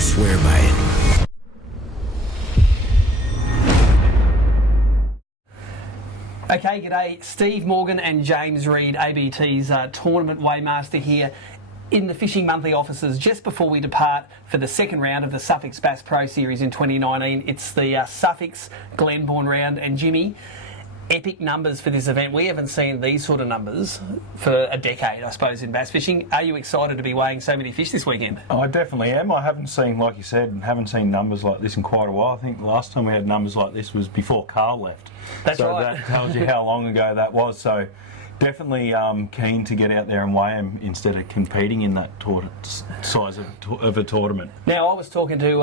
swear by it. Okay, g'day. Steve Morgan and James Reed, ABT's tournament weighmaster here in the Fishing Monthly offices just before we depart for the second round of the Sufix Bass Pro Series in 2019. It's the Sufix Glenbawn round, and Jimmy, epic numbers for this event. We haven't seen these sort of numbers for a decade, I suppose, in bass fishing. Are you excited to be weighing so many fish this weekend? I definitely am. I haven't seen, like you said, haven't seen numbers like this in quite a while. I think the last time we had numbers like this was before Carl left. That's right. So that tells you how long ago that was. So definitely keen to get out there and weigh them instead of competing in that size of a tournament. Now, I was talking to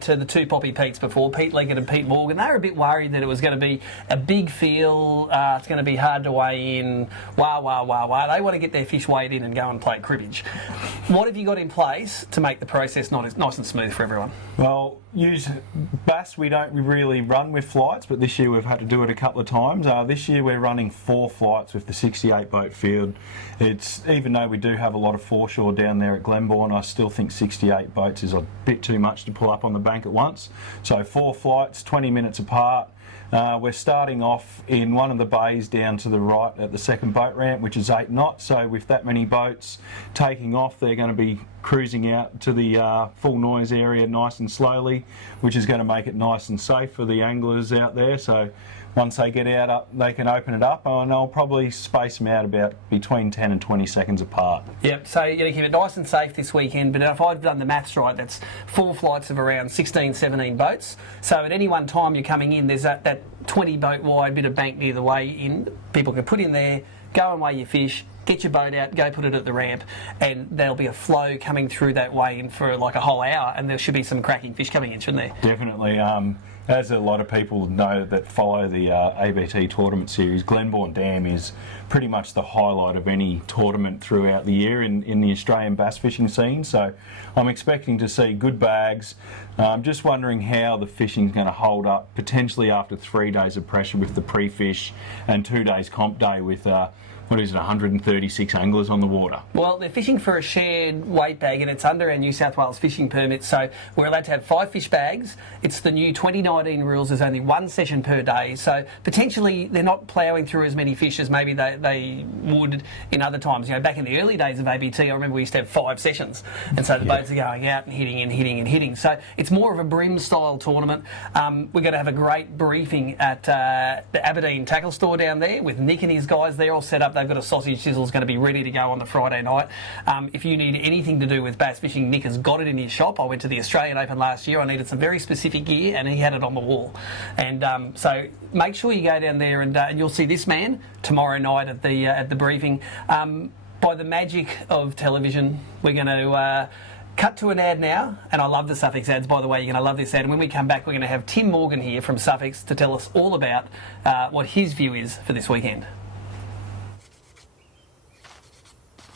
the two Poppy Petes before, Pete Leggett and Pete Morgan. They were a bit worried that it was going to be a big field, it's going to be hard to weigh in, wah. They want to get their fish weighed in and go and play cribbage. What have you got in place to make the process nice and smooth for everyone? Well, bass we don't really run with flights, but this year we've had to do it a couple of times. This year we're running 4 flights with the 68 boat field. Even though we do have a lot of foreshore down there at Glenbawn, I still think 68 boats is a bit too much to pull up on the bank at once. So 4 flights, 20 minutes apart. We're starting off in one of the bays down to the right at the second boat ramp, which is 8 knots. So with that many boats taking off, they're going to be cruising out to the full noise area nice and slowly, which is going to make it nice and safe for the anglers out there. So once they get out, they can open it up, and I'll probably space them out about between 10 and 20 seconds apart. Yep, so you're going to keep it nice and safe this weekend, but if I've done the maths right, that's 4 flights of around 16, 17 boats. So at any one time you're coming in, there's that 20 boat wide bit of bank near the way in. People can put in there, go and weigh your fish, get your boat out, go put it at the ramp, and there'll be a flow coming through that weigh-in for like a whole hour, and there should be some cracking fish coming in, shouldn't there? Definitely. As a lot of people know that follow the ABT tournament series, Glenbawn Dam is pretty much the highlight of any tournament throughout the year in the Australian bass fishing scene. So I'm expecting to see good bags. I'm just wondering how the fishing's going to hold up potentially after 3 days of pressure with the pre-fish and 2 days comp day with 136 anglers on the water. Well, they're fishing for a shared weight bag, and it's under our New South Wales fishing permit, so we're allowed to have 5 fish bags. It's the new 2019 rules. There's only 1 session per day, so potentially they're not ploughing through as many fish as maybe they would in other times. You know, back in the early days of ABT, I remember we used to have 5 sessions, and so the boats are going out and hitting. So it's more of a brim-style tournament. We're going to have a great briefing at the Aberdeen tackle store down there with Nick and his guys. They're all set up. They've got a sausage sizzle that's going to be ready to go on the Friday night. If you need anything to do with bass fishing, Nick has got it in his shop. I went to the Australian Open last year. I needed some very specific gear, and he had it on the wall. And so make sure you go down there, and you'll see this man tomorrow night at the briefing. By the magic of television, we're going to cut to an ad now, and I love the Sufix ads, by the way. You're going to love this ad. And when we come back, we're going to have Tim Morgan here from Sufix to tell us all about what his view is for this weekend.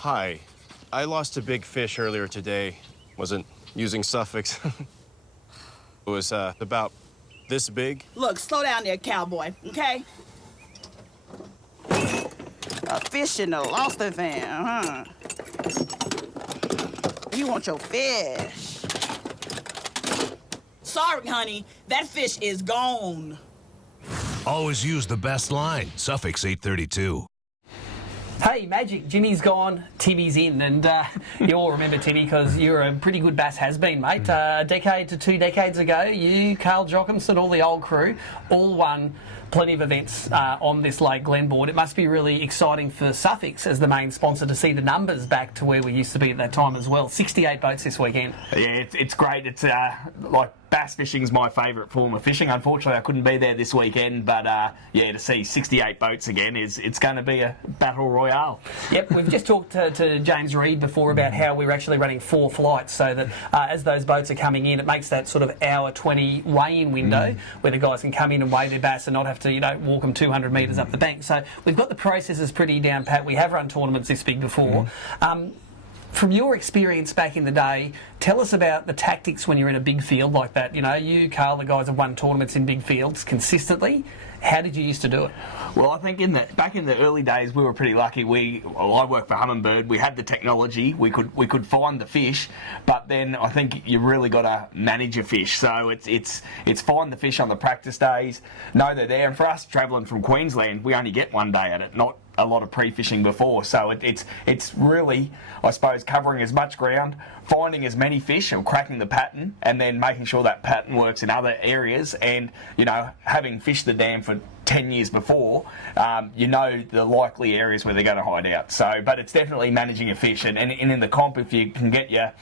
Hi, I lost a big fish earlier today. Wasn't using Sufix. It was about this big. Look, slow down there, cowboy, okay? A fish in the lost it van, huh? You want your fish. Sorry, honey, that fish is gone. Always use the best line, Sufix 832. Hey, magic, Jimmy's gone, Timmy's in, and you all remember Timmy because you're a pretty good bass has-been, mate. A decade to 2 decades ago, you, Carl Jockimson, all the old crew, all won plenty of events on this Lake Glenbawn. It must be really exciting for Sufix as the main sponsor to see the numbers back to where we used to be at that time as well. 68 boats this weekend. Yeah, it's great. It's like bass fishing's my favourite form of fishing. Unfortunately, I couldn't be there this weekend, but yeah, to see 68 boats again it's going to be a battle royale. Yep, we've just talked to James Reed before about how we're actually running 4 flights, so that as those boats are coming in, it makes that sort of hour 20 weigh-in window where the guys can come in and weigh their bass and not have to, you know, walk them 200 metres up the bank. So we've got the processes pretty down pat. We have run tournaments this big before. From your experience back in the day, tell us about the tactics when you're in a big field like that. You know, you, Carl, the guys have won tournaments in big fields consistently. How did you used to do it? Well, I think back in the early days, we were pretty lucky. I worked for Humminbird. We had the technology. We could find the fish, but then I think you really got to manage your fish. So it's find the fish on the practice days, know they're there. And for us travelling from Queensland, we only get one day at it, not a lot of pre-fishing before. So it's really, I suppose, covering as much ground, finding as many fish or cracking the pattern, and then making sure that pattern works in other areas. And, you know, having fished the dam for 10 years before, you know the likely areas where they're going to hide out. So, but it's definitely managing your fish. And in the comp, if you can get your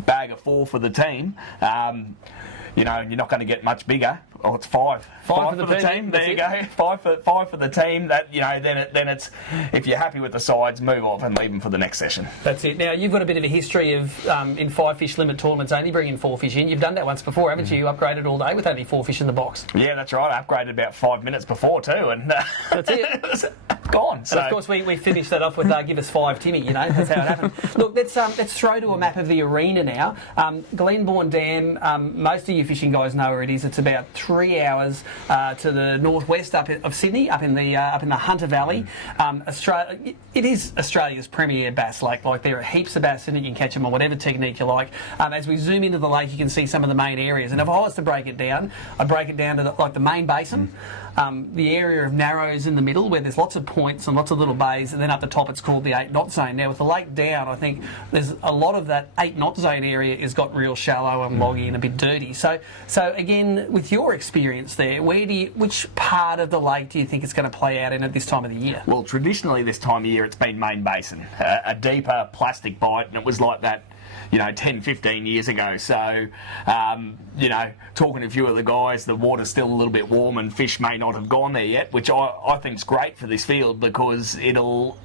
bag of 4 for the team, you know, you're not going to get much bigger. Oh, it's five for the team. There you go. Five for the team. That, you know, then it's, if you're happy with the sides, move off and leave them for the next session. That's it. Now you've got a bit of a history of in 5 fish limit tournaments only bringing 4 fish in. You've done that once before, haven't you? You upgraded all day with only 4 fish in the box. Yeah, that's right. I upgraded about 5 minutes before too, and that's it. Gone. So. And of course we finished that off with give us 5, Timmy. You know, that's how it happened. Look, let's throw to a map of the arena now. Glenbawn Dam. Most of you fishing guys know where it is. It's about 3 hours to the northwest of Sydney, up in the Hunter Valley. It is Australia's premier bass lake. Like, there are heaps of bass in it. You can catch them on whatever technique you like. As we zoom into the lake, you can see some of the main areas. And if I was to break it down, I'd break it down to the main basin, the area of narrows in the middle where there's lots of points and lots of little bays, and then up the top it's called the 8 knot zone. Now with the lake down, I think there's a lot of that 8 knot zone area has got real shallow and loggy and a bit dirty. So again, with your experience there, which part of the lake do you think it's going to play out in at this time of the year? Well, traditionally this time of year it's been main basin, a deeper plastic bite, and it was like that, you know, 10, 15 years ago. So, you know, talking to a few of the guys, the water's still a little bit warm and fish may not have gone there yet, which I think's great for this field, because it'll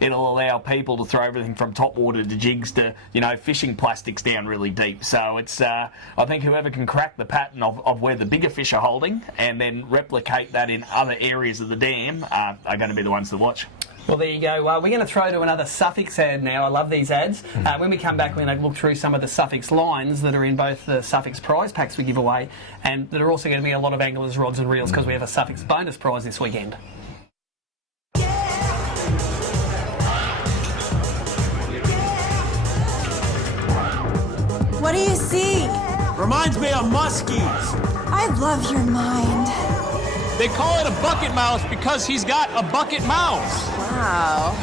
allow people to throw everything from top water to jigs to, you know, fishing plastics down really deep. So it's, I think whoever can crack the pattern of where the bigger fish are holding and then replicate that in other areas of the dam are going to be the ones to watch. Well, there you go. We're going to throw to another Sufix ad now. I love these ads. When we come back, we're going to look through some of the Sufix lines that are in both the Sufix prize packs we give away, and that are also going to be a lot of anglers' rods and reels, because we have a Sufix bonus prize this weekend. What do you see? Reminds me of muskies. I love your mind. They call it a bucket mouse because he's got a bucket mouse. Wow.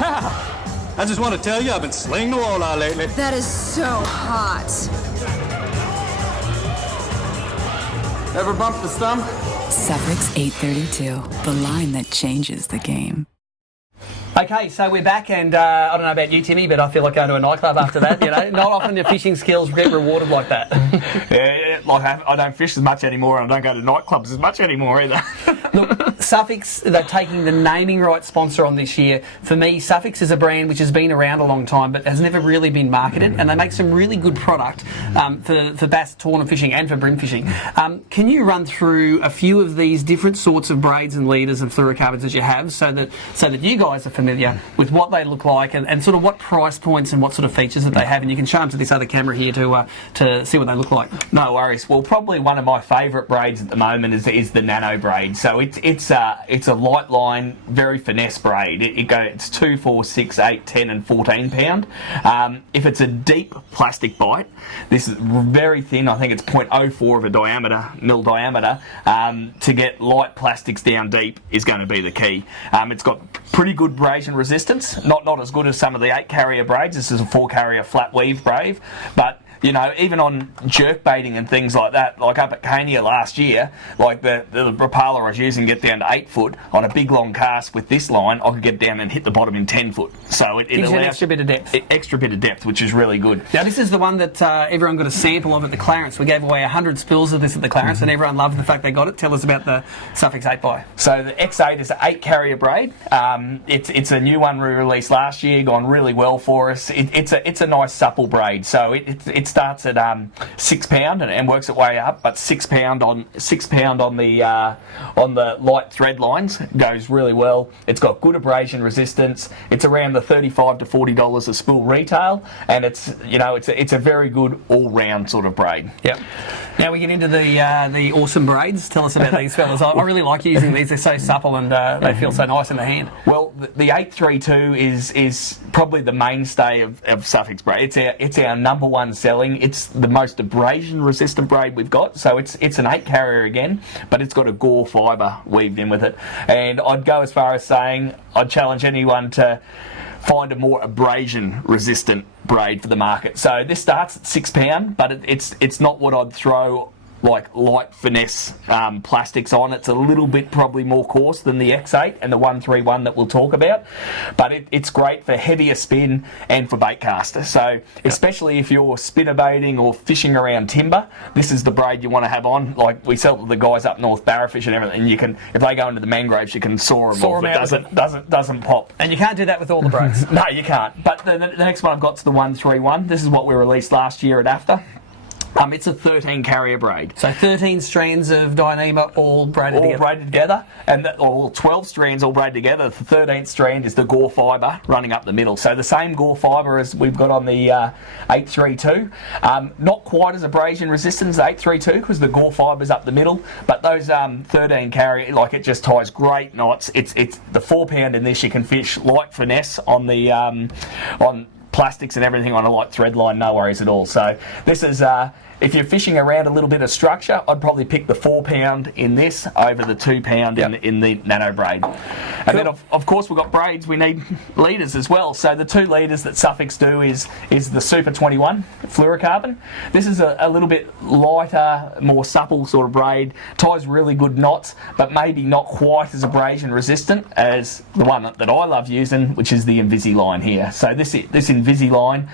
I just want to tell you, I've been slaying the walleye lately. That is so hot. Ever bump the stump? Sufix 832, the line that changes the game. Okay, so we're back, and I don't know about you, Timmy, but I feel like going to a nightclub after that. You know, not often your fishing skills get rewarded like that. Yeah, like I don't fish as much anymore, and I don't go to nightclubs as much anymore either. Look, Sufix, they're taking the naming right sponsor on this year. For me, Sufix is a brand which has been around a long time, but has never really been marketed, and they make some really good product for bass tournament fishing and for brim fishing. Can you run through a few of these different sorts of braids and leaders and fluorocarbons that you have, so that you guys are familiar with what they look like and sort of what price points and what sort of features that they have, and you can show them to this other camera here to see what they look like. No worries. Well, probably one of my favourite braids at the moment is the nano braid. So it's a light line, very finesse braid. It's 2, 4, 6, 8, 10 and 14 pound. If it's a deep plastic bite, this is very thin. I think it's 0.04 of a mil diameter. To get light plastics down deep is going to be the key. It's got pretty good abrasion resistance, not as good as some of the 8 carrier braids. This is a 4 carrier flat weave braid, but you know, even on jerk baiting and things like that, like up at Cania last year, like the Rapala I was using get down to 8 foot on a big long cast with this line, I could get down and hit the bottom in 10 foot. So it gives allows you an extra bit of depth. Extra bit of depth, which is really good. Now this is the one that everyone got a sample of at the Clarence. We gave away 100 spills of this at the Clarence, and everyone loved the fact they got it. Tell us about the Sufix 8x. So the X8 is an 8 carrier braid. It's a new one we released last year, gone really well for us. It's a nice supple braid. So it's starts at £6 and works its way up, but £6 on the light thread lines goes really well. It's got good abrasion resistance. It's around the $35 to $40 a spool retail, and it's a very good all-round sort of braid. Yep. Now we get into the awesome braids. Tell us about these fellas. I really like using these. They're so supple and they feel so nice in the hand. Well, the 832 is probably the mainstay of Sufix braid. It's our number one selling. It's the most abrasion resistant braid we've got. So it's an 8 carrier again, but it's got a gore fibre weaved in with it. And I'd go as far as saying I'd challenge anyone to find a more abrasion resistant braid for the market. So this starts at £6, but it's not what I'd throw like light finesse plastics on. It's a little bit probably more coarse than the X8 and the 131 that we'll talk about, but it's great for heavier spin and for bait caster. So especially if you're spinner baiting or fishing around timber, this is the braid you want to have on. Like we sell to the guys up north barrafish and everything. You can, if they go into the mangroves, you can saw them off. It doesn't pop. And you can't do that with all the braids. No, you can't. But the next one I've got is the 131. This is what we released last year at AFTA. It's a 13 carrier braid. So 13 strands of Dyneema all braided together. And or 12 strands all braided together. The 13th strand is the gore fibre running up the middle. So the same gore fibre as we've got on the 832. Not quite as abrasion resistant as the 832 because the gore fibre's up the middle. But those 13 carrier, like it just ties great knots. It's the £4 in this. You can fish light finesse on the on plastics and everything on a light thread line, no worries at all. So this is if you're fishing around a little bit of structure, I'd probably pick the £4 in this over the £2 in the nano braid. And then of course we've got braids, we need leaders as well. So the 2 leaders that Sufix do is the Super 21 fluorocarbon. This is a little bit lighter, more supple sort of braid, ties really good knots, but maybe not quite as abrasion resistant as the one that I love using, which is the Invisalign here. So this Invisalign,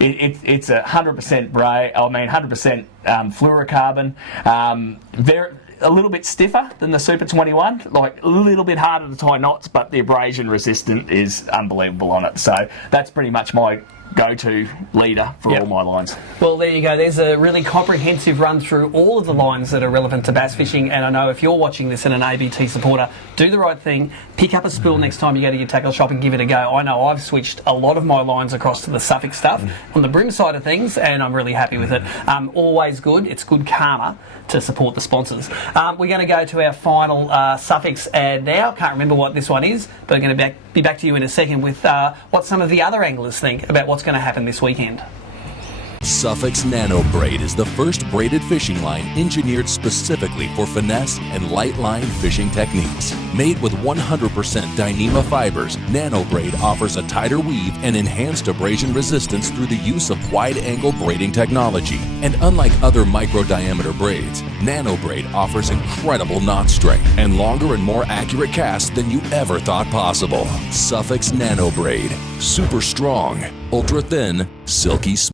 it's 100% braid. 100% fluorocarbon. A little bit stiffer than the Super 21, like a little bit harder to tie knots, but the abrasion resistant is unbelievable on it. So that's pretty much my go-to leader for all my lines. Well, there you go. There's a really comprehensive run through all of the lines that are relevant to bass fishing, and I know if you're watching this and an ABT supporter, do the right thing. Pick up a spool next time you go to your tackle shop and give it a go. I know I've switched a lot of my lines across to the Sufix stuff on the brim side of things, and I'm really happy with it. Always good. It's good karma to support the sponsors. We're going to go to our final Sufix ad now. Can't remember what this one is, but I'm going to be back to you in a second with what some of the other anglers think about what's going to happen this weekend. Sufix Nano Braid is the first braided fishing line engineered specifically for finesse and light line fishing techniques. Made with 100% Dyneema fibers, Nano Braid offers a tighter weave and enhanced abrasion resistance through the use of wide-angle braiding technology. And unlike other micro-diameter braids, Nano Braid offers incredible knot strength and longer and more accurate casts than you ever thought possible. Sufix Nano Braid. Super strong, ultra thin, silky smooth.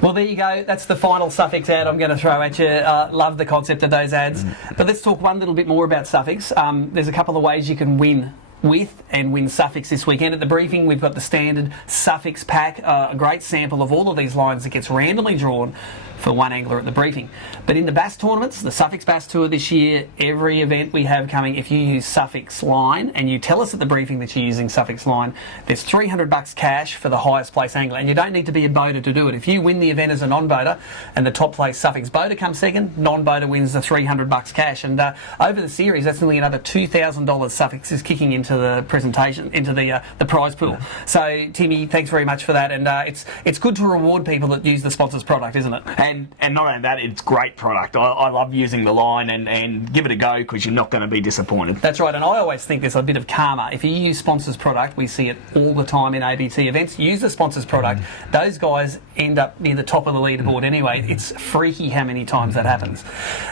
Well, there you go. That's the final Sufix ad I'm going to throw at you. Love the concept of those ads. But let's talk one little bit more about Sufix. There's a couple of ways you can win with and win Sufix this weekend. At the briefing, we've got the standard Sufix pack, a great sample of all of these lines that gets randomly drawn for one angler at the briefing. But in the bass tournaments, the Sufix Bass Tour this year, every event we have coming, if you use Sufix line and you tell us at the briefing that you're using Sufix line, there's $300 cash for the highest place angler. And you don't need to be a boater to do it. If you win the event as a non-boater and the top place Sufix boater comes second, non-boater wins the $300 cash. And over the series, that's nearly another $2,000 Sufix is kicking into the presentation, into the prize pool. So Timmy, thanks very much for that. And it's good to reward people that use the sponsor's product, isn't it? And not only that, it's great product. I love using the line and give it a go because you're not going to be disappointed. That's right, and I always think there's a bit of karma. If you use sponsors' product, we see it all the time in ABT events, use the sponsors' product, those guys end up near the top of the leaderboard anyway. It's freaky how many times that happens.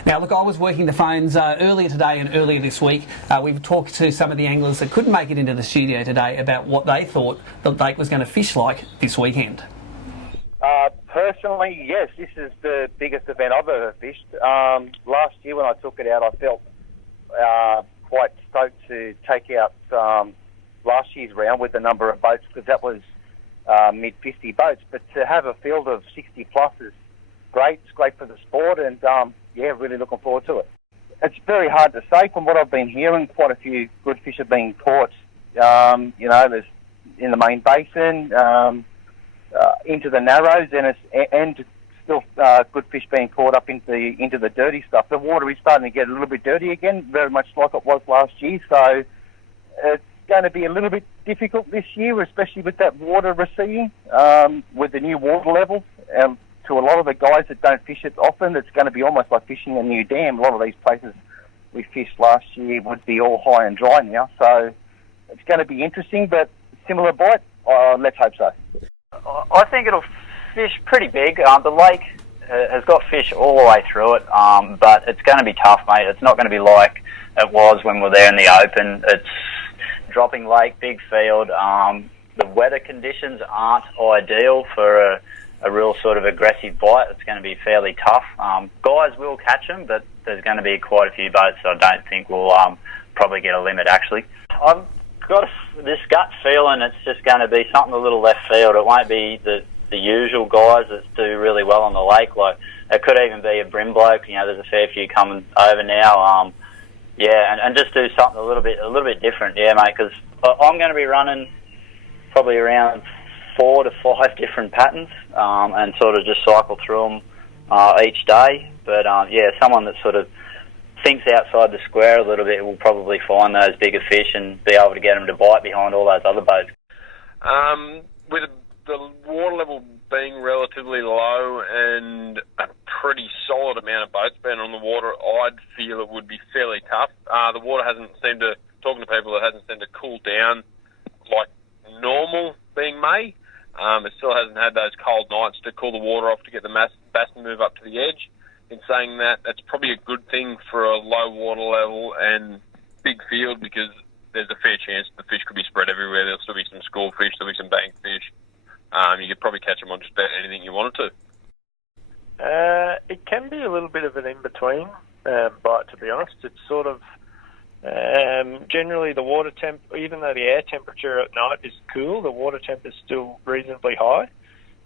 Now look, I was working the phones earlier today and earlier this week. We've talked to some of the anglers that couldn't make it into the studio today about what they thought the lake was going to fish like this weekend. Personally, yes, this is the biggest event I've ever fished. Last year when I took it out, I felt quite stoked to take out last year's round with the number of boats because that was mid-50 boats. But to have a field of 60 plus is great. It's great for the sport, and really looking forward to it. It's very hard to say. From what I've been hearing, quite a few good fish are being caught. There's in the main basin, into the narrows, and still good fish being caught up into the dirty stuff. The water is starting to get a little bit dirty again, very much like it was last year. So it's going to be a little bit difficult this year, especially with that water receding, with the new water levels. To a lot of the guys that don't fish it often, it's going to be almost like fishing a new dam. A lot of these places we fished last year would be all high and dry now. So it's going to be interesting, but similar bite, let's hope so. I think it'll fish pretty big. The lake has got fish all the way through it, but it's going to be tough, mate. It's not going to be like it was when we were there in the open. It's dropping lake, big field. The weather conditions aren't ideal for a real sort of aggressive bite. It's going to be fairly tough. Guys will catch them, but there's going to be quite a few boats, so I don't think we'll probably get a limit, actually. I've got this gut feeling it's just going to be something a little left field. It won't be the usual guys that do really well on the lake. Like, it could even be a brim bloke. There's a fair few coming over now. And just do something a little bit different, mate, because I'm going to be running probably around 4 to 5 different patterns, and sort of just cycle through them each day. But someone that sort of thinks outside the square a little bit will probably find those bigger fish and be able to get them to bite behind all those other boats. With the water level being relatively low and a pretty solid amount of boats being on the water, I'd feel it would be fairly tough. The water hasn't seemed to, talking to people, it hasn't seemed to cool down like normal being May. It still hasn't had those cold nights to cool the water off to get the bass to move up to the edge. In saying that, that's probably a good thing for a low water level and big field, because there's a fair chance the fish could be spread everywhere. There'll still be some school fish, there'll be some bank fish. You could probably catch them on just about anything you wanted to. It can be a little bit of an in-between bite, to be honest. It's sort of generally the water temp, even though the air temperature at night is cool, the water temp is still reasonably high.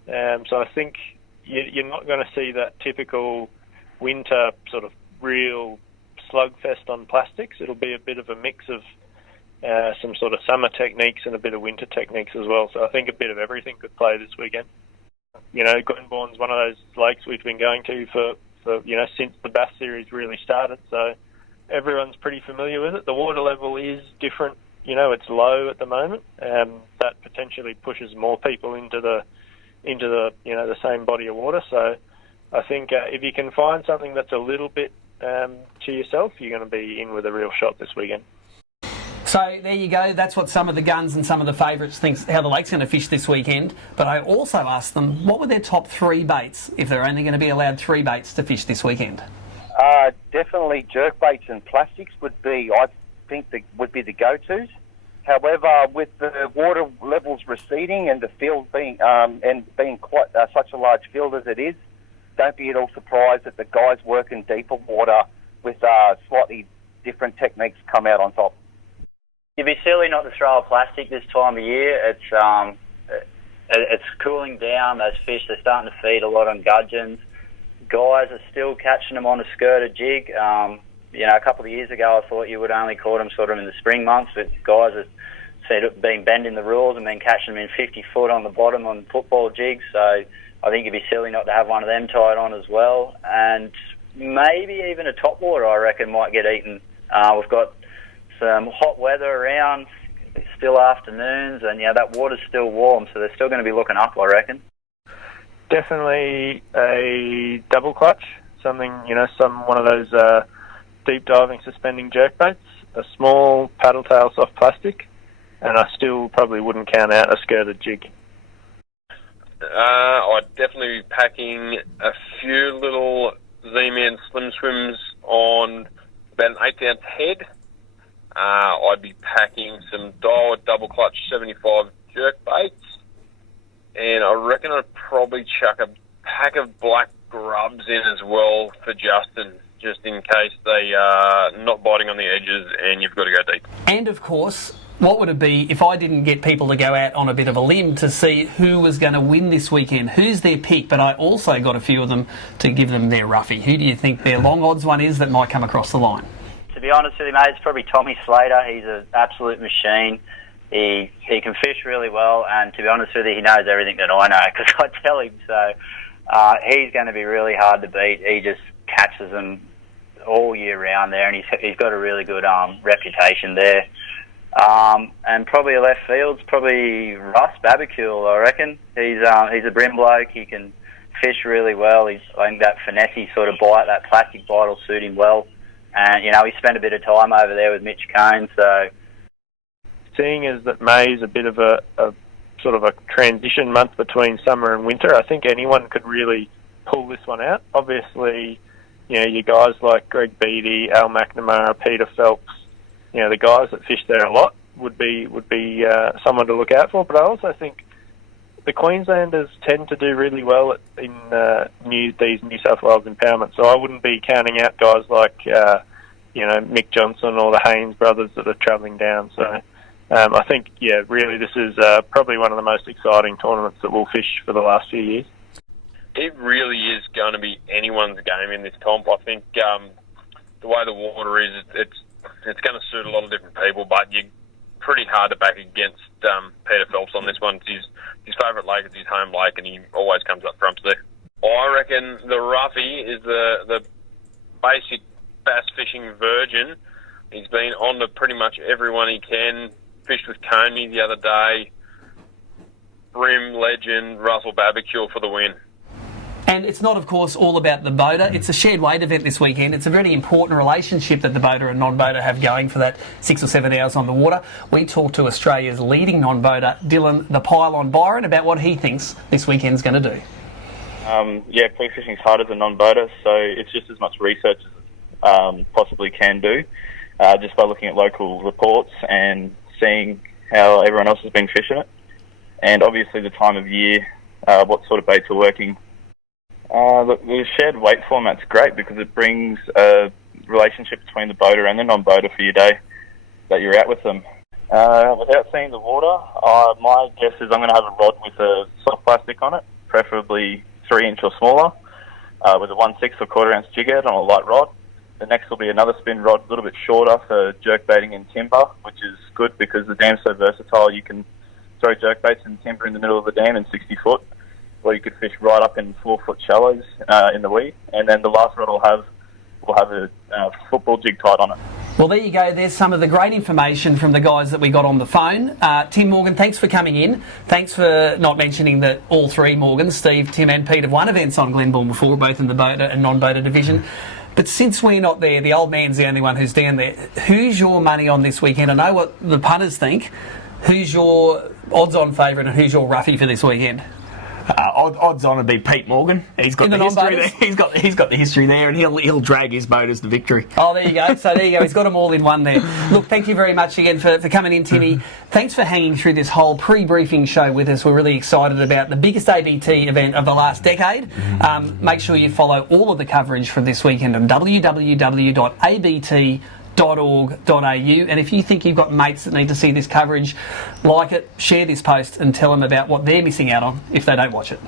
So I think you're not going to see that typical winter sort of real slugfest on plastics. It'll be a bit of a mix of some sort of summer techniques and a bit of winter techniques as well. So I think a bit of everything could play this weekend. Glenbawn's one of those lakes we've been going to for since the Bass Series really started. So everyone's pretty familiar with it. The water level is different. It's low at the moment. That potentially pushes more people into the the same body of water. So I think if you can find something that's a little bit to yourself, you're going to be in with a real shot this weekend. So there you go. That's what some of the guns and some of the favourites think how the lake's going to fish this weekend. But I also asked them what were their top 3 baits if they're only going to be allowed 3 baits to fish this weekend. Definitely jerk baits and plastics would be the go-tos. However, with the water levels receding and the field being quite such a large field as it is, don't be at all surprised that the guys working deeper water with slightly different techniques come out on top. You'd be silly not to throw a plastic this time of year. It's cooling down. Those fish, they're starting to feed a lot on gudgeons. Guys are still catching them on a skirted jig. A couple of years ago, I thought you would only caught them sort of in the spring months, but guys have been bending the rules and been catching them in 50 foot on the bottom on football jigs. So I think it'd be silly not to have one of them tied on as well. And maybe even a topwater, I reckon, might get eaten. We've got some hot weather around, still afternoons, and that water's still warm, so they're still going to be looking up, I reckon. Definitely a double clutch, something, one of those deep diving suspending jerk baits, a small paddle tail soft plastic, and I still probably wouldn't count out a skirted jig. I'd definitely be packing a few little Z-Man Slim Swims on about an 8-ounce head. I'd be packing some Daiwa double clutch 75 jerk baits, and I reckon I'd probably chuck a pack of black grubs in as well for Justin, just in case they are not biting on the edges and you've got to go deep. And of course, what would it be if I didn't get people to go out on a bit of a limb to see who was going to win this weekend? Who's their pick? But I also got a few of them to give them their roughie. Who do you think their long odds one is that might come across the line? To be honest with you, mate, it's probably Tommy Slater. He's an absolute machine. He can fish really well, and to be honest with you, he knows everything that I know because I tell him. So he's going to be really hard to beat. He just catches them all year round there, and he's got a really good reputation there. And probably left field's probably Russ Babacule, I reckon. He's a brim bloke. He can fish really well. I think that finesse sort of bite, that plastic bite will suit him well. And, you know, he spent a bit of time over there with Mitch Cohn, so... Seeing as that May is a bit of a sort of a transition month between summer and winter, I think anyone could really pull this one out. Obviously, you know, your guys like Greg Beattie, Al McNamara, Peter Phelps, you know, the guys that fish there a lot would be someone to look out for. But I also think the Queenslanders tend to do really well in these New South Wales impoundments. So I wouldn't be counting out guys like you know, Mick Johnson or the Haynes brothers that are travelling down. So I think, yeah, really this is probably one of the most exciting tournaments that we'll fish for the last few years. It really is going to be anyone's game in this comp. I think the way the water is, it's going to suit a lot of different people, but you're pretty hard to back against Peter Phelps on this one. His favourite lake is his home lake, and he always comes up trumps there. I reckon the roughie is the basic bass fishing virgin. He's been on to pretty much everyone he can. Fished with Coney the other day. Brim legend Russell Babacule for the win. And it's not, of course, all about the boater. It's a shared weight event this weekend. It's a very important relationship that the boater and non-boater have going for that 6 or 7 hours on the water. We talked to Australia's leading non-boater, Dylan the Pylon Byron, about what he thinks this weekend's going to do. Yeah, free fishing's hard as a non-boater, so it's just as much research as possibly can do, just by looking at local reports and seeing how everyone else has been fishing it. And obviously the time of year, what sort of baits are working. The shared weight format's great because it brings a relationship between the boater and the non-boater for your day that you're out with them. Without seeing the water, my guess is I'm going to have a rod with a soft plastic on it, preferably 3-inch or smaller, with a 1/6 or quarter-ounce jig out on a light rod. The next will be another spin rod, a little bit shorter for jerk baiting in timber, which is good because the dam's so versatile. You can throw jerk baits in timber in the middle of the dam in 60 foot, or you could fish right up in 4-foot shallows in the weed. And then the last rod will have a football jig tied on it. Well, there you go. There's some of the great information from the guys that we got on the phone. Tim Morgan, thanks for coming in. Thanks for not mentioning that all three Morgans, Steve, Tim and Pete, have won events on Glenbawn before, both in the boater and non-boater division. But since we're not there, the old man's the only one who's down there. Who's your money on this weekend? I know what the punters think. Who's your odds-on favourite and who's your roughie for this weekend? Odds on would be Pete Morgan. He's got the history there. He's got the history there, and he'll drag his boaters to victory. Oh, there you go. So there you go. He's got them all in one there. Look, thank you very much again for coming in, Timmy. Thanks for hanging through this whole pre-briefing show with us. We're really excited about the biggest ABT event of the last decade. Make sure you follow all of the coverage from this weekend on www.abt.org.au, and if you think you've got mates that need to see this coverage, like it, share this post and tell them about what they're missing out on if they don't watch it.